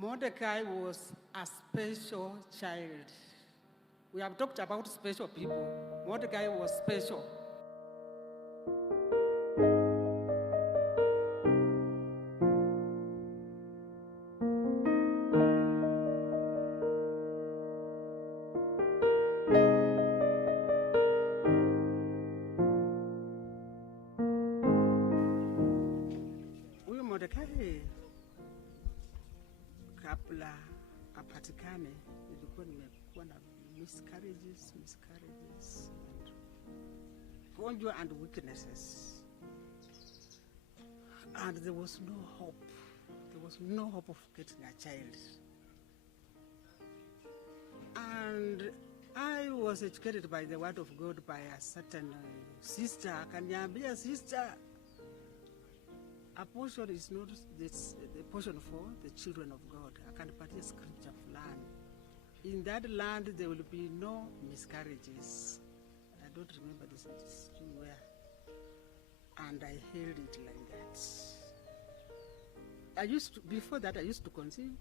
Mordecai was a special child. We have talked about special people. Mordecai was special. Huyu Mordecai kabla apatikane nilikuwa nimekuwa na miscarriages and gonjwa and weaknesses, and there was no hope. There was no hope of getting a child. And I was educated by the word of God by a certain sister. Akaniambia, sister, a portion is not the portion for the children of God. Akanipatia scripture fulani. In that land there will be no miscarriages. I don't remember this where. And I held it like that. Before that I used to conceive.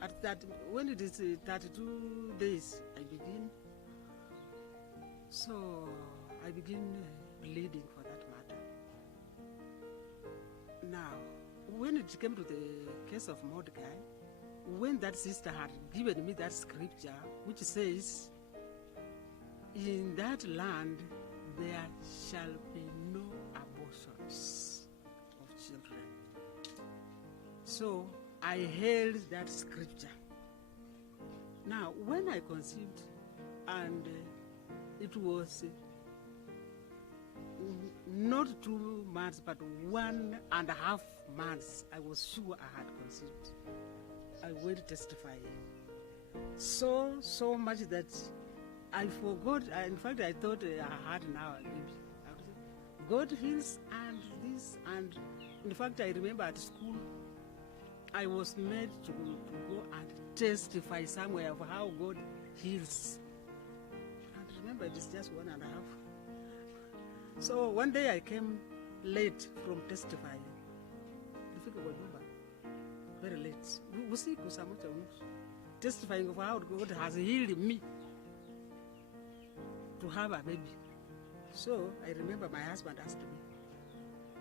At that, when it is 32 days, I begin. So I begin bleeding for that matter. Now, when it came to the case of Mordecai, when that sister had given me that scripture, which says, in that land there shall be no abortions of children. So I held that scripture. Now, when I conceived, and it was not 2 months, but 1.5 months, I was sure I had conceived. I went testifying. So much that I forgot. In fact, I thought I had now a baby. God heals and this, and in fact, I remember at school, I was made to go and testify somewhere of how God heals. And remember, it is just 1.5. So one day I came late from testifying. Very late. Testifying of how God has healed me to have a baby. So I remember my husband asked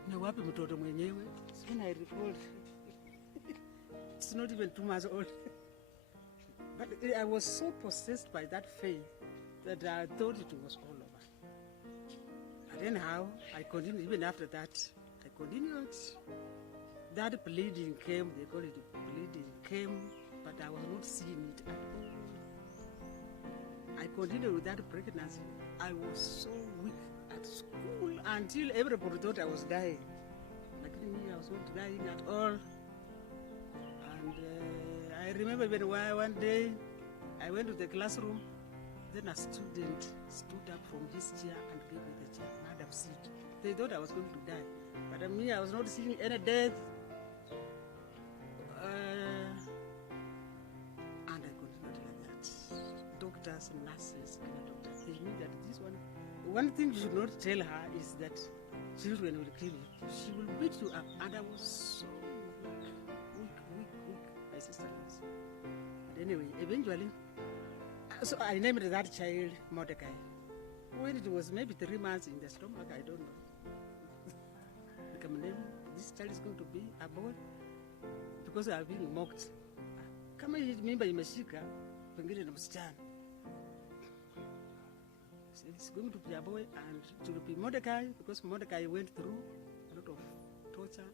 me, "Wapi mtoto mwenyewe?" So when I recalled, it's not even 2 months old. But I was so possessed by that faith that I thought it was all over. But anyhow, I continued. Even after that, I continued. That bleeding came, they call it bleeding came, but I was not seeing it at all. I continued with that pregnancy. I was so weak at school until everybody thought I was dying. Like me, I was not dying at all. And I remember even one day I went to the classroom, then a student stood up from his chair and gave me the chair. Madam, sit. They thought I was going to die. But me, I was not seeing any death. And I continued like that. Doctors and nurses, they knew that this one thing you should not tell her is that children will kill you. She will beat you up. And I was so weak, my sister was. But anyway, eventually, so I named that child Mordecai. When it was maybe 3 months in the stomach, I don't know. Become name, this child is going to be a boy. Because I have been mocked. Kama hii mimba imeshika, pengine ni msichana. It's going to be a boy, and it will be Mordecai, because Mordecai went through a lot of torture,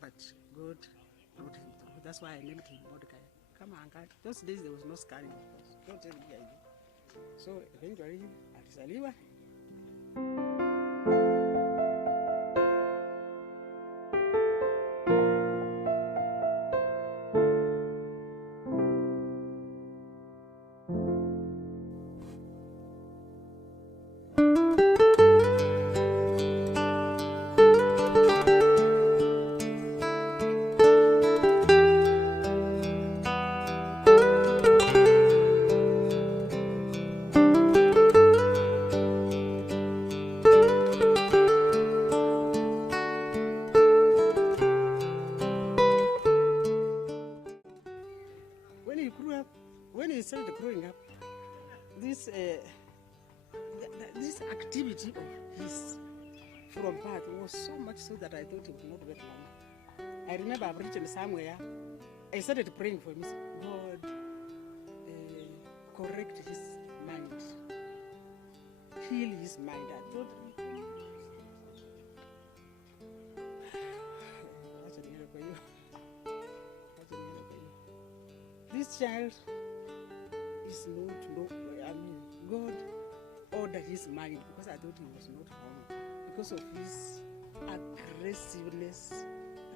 but God brought him through. That's why I named him Mordecai. Come on, God. Those days there was no scanning, of course. Don't tell me I did. So eventually, alizaliwa. he started growing up, this this activity of his from birth was so much so that I thought he would not get long. I remember I've written somewhere, I started praying for him. God, correct his mind, heal his mind. I thought, this child is not, God ordered his mind because I thought he was not wrong because of his aggressiveness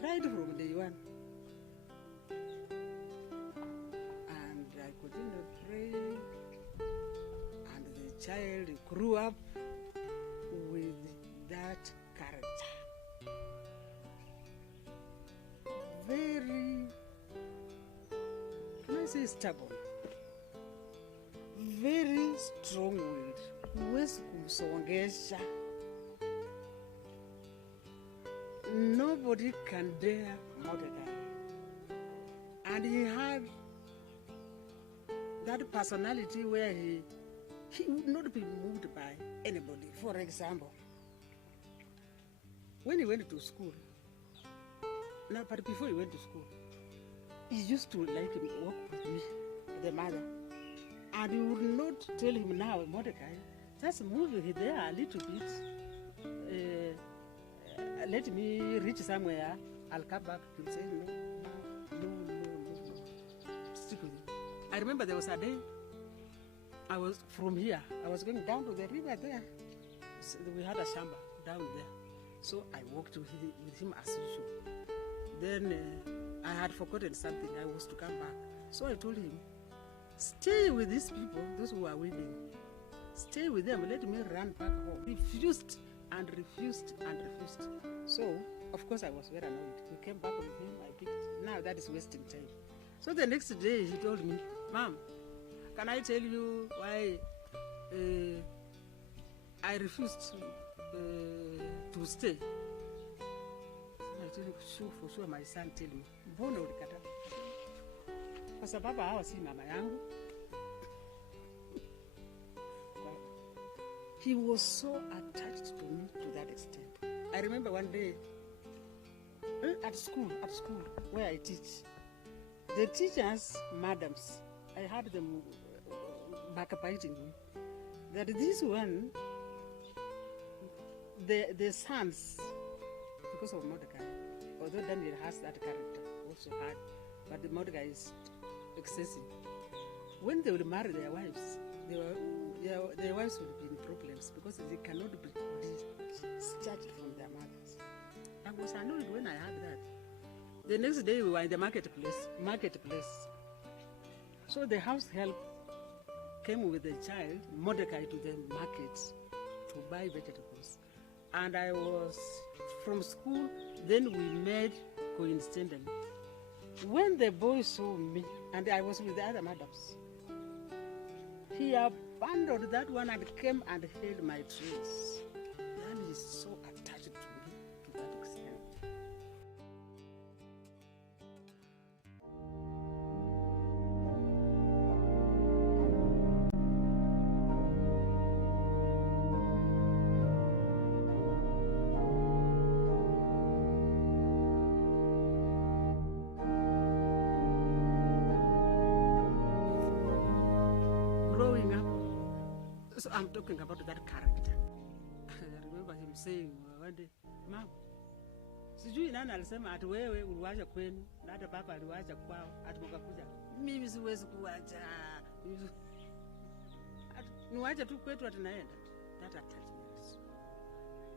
right from day one. And I continued to pray, and the child grew up with that character. Very, can I say stubborn? Very strong-willed. Huwezi kumsongesha. Nobody can dare Mordecai. And he had that personality where he would not be moved by anybody. For example, when he went to school, now, but before he went to school, he used to like him walk with me, the mother. And you would not tell him now, Mordecai, just move there a little bit. Let me reach somewhere. I'll come back. He'll say, no. Stick with him. I remember there was a day, I was from here. I was going down to the river there. So we had a shamba down there. So I walked with him as usual. Then I had forgotten something. I was to come back. So I told him, stay with these people, those who are waiting. Stay with them. Let me run back home. Refused and refused and refused. So, of course, I was very annoyed. We came back with him. I picked. Now that is wasting time. So the next day, he told me, Mom, can I tell you why I refused to stay? I told him, sure, for sure, my son, tell me. Mbona ulikata? Kwa sababu hawa si mama yangu. He was so attached to me to that extent. I remember one day at school where I teach, the teachers, madams, I had them backbiting me that this one, the sons, because of Mordecai, although Daniel has that character, also hard, but the Mordecai is excessive. When they would marry their wives, their wives would be in problems because they cannot be discharged from their mothers. I was annoyed when I heard that. The next day we were in the marketplace. So the house help came with the child, Mordecai, to the market to buy vegetables. And I was from school, then we met coincidentally. When the boy saw me, and I was with the other madams, he abandoned that one and came and held my trays. And he's so attached to me to that extent. Growing up, so I'm talking about that character. I remember him saying one day, Mom, sijui nani alisema ati wewe uliwacha kwenu na hata papa aliwacha kwao ati mkakuja. Mimi siwezi kuacha. Niwacha tu kwetu ati naenda. That attachment.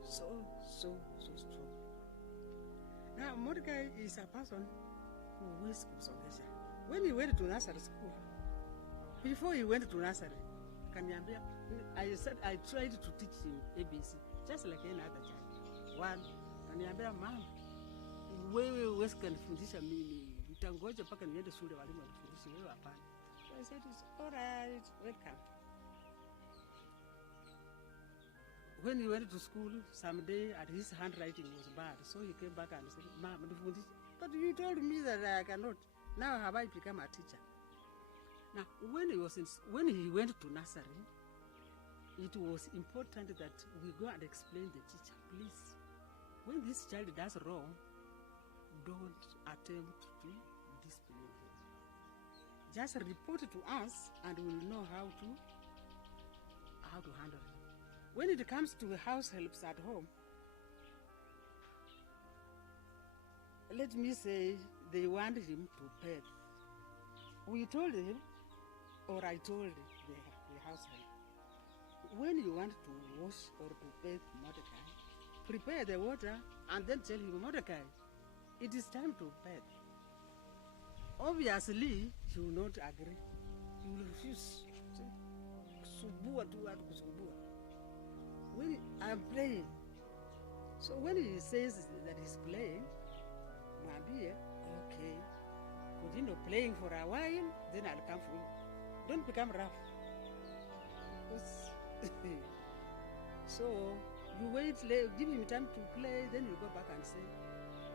So strong. Now Mordecai is a person who is kumsongesha. When he went to nursery school, before he went to nursery, I said I tried to teach him ABC, just like any other child. One, kaniambia, Mom, wewe huwezi kunifundisha mimi. Nitangoja mpaka niende shule walimu wanifundishe wewe hapana. So I said, it's all right, welcome. When he went to school, someday his handwriting was bad. So he came back and said, Mom, but you told me that I cannot. Now have I become a teacher? Now, when he went to nursery, it was important that we go and explain the teacher, please, when this child does wrong, don't attempt to discipline him. Just report it to us and we'll know how to handle it. When it comes to house helps at home, let me say they want him to pay. We told him, or I told the house help, when you want to wash or to bathe Mordecai, prepare the water and then tell him, Mordecai, it is time to bathe. Obviously, he will not agree. He will refuse. When I'm playing, so when he says that he's playing, okay, continue playing for a while, then I'll come for you. Don't become rough. So you wait, give him time to play, then you go back and say,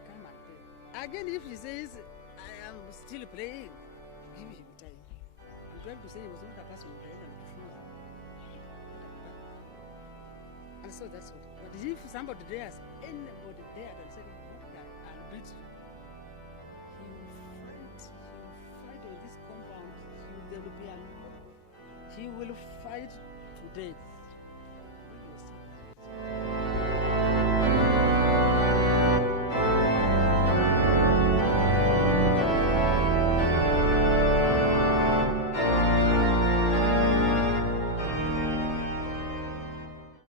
come and play. Again, if he says, I am still playing, give him time. I'm trying to say he was not a person who died and refused. And so that's what. But if somebody dares, anybody dared and said, I'll beat you, he will fight on this compound. There will be he will fight to death.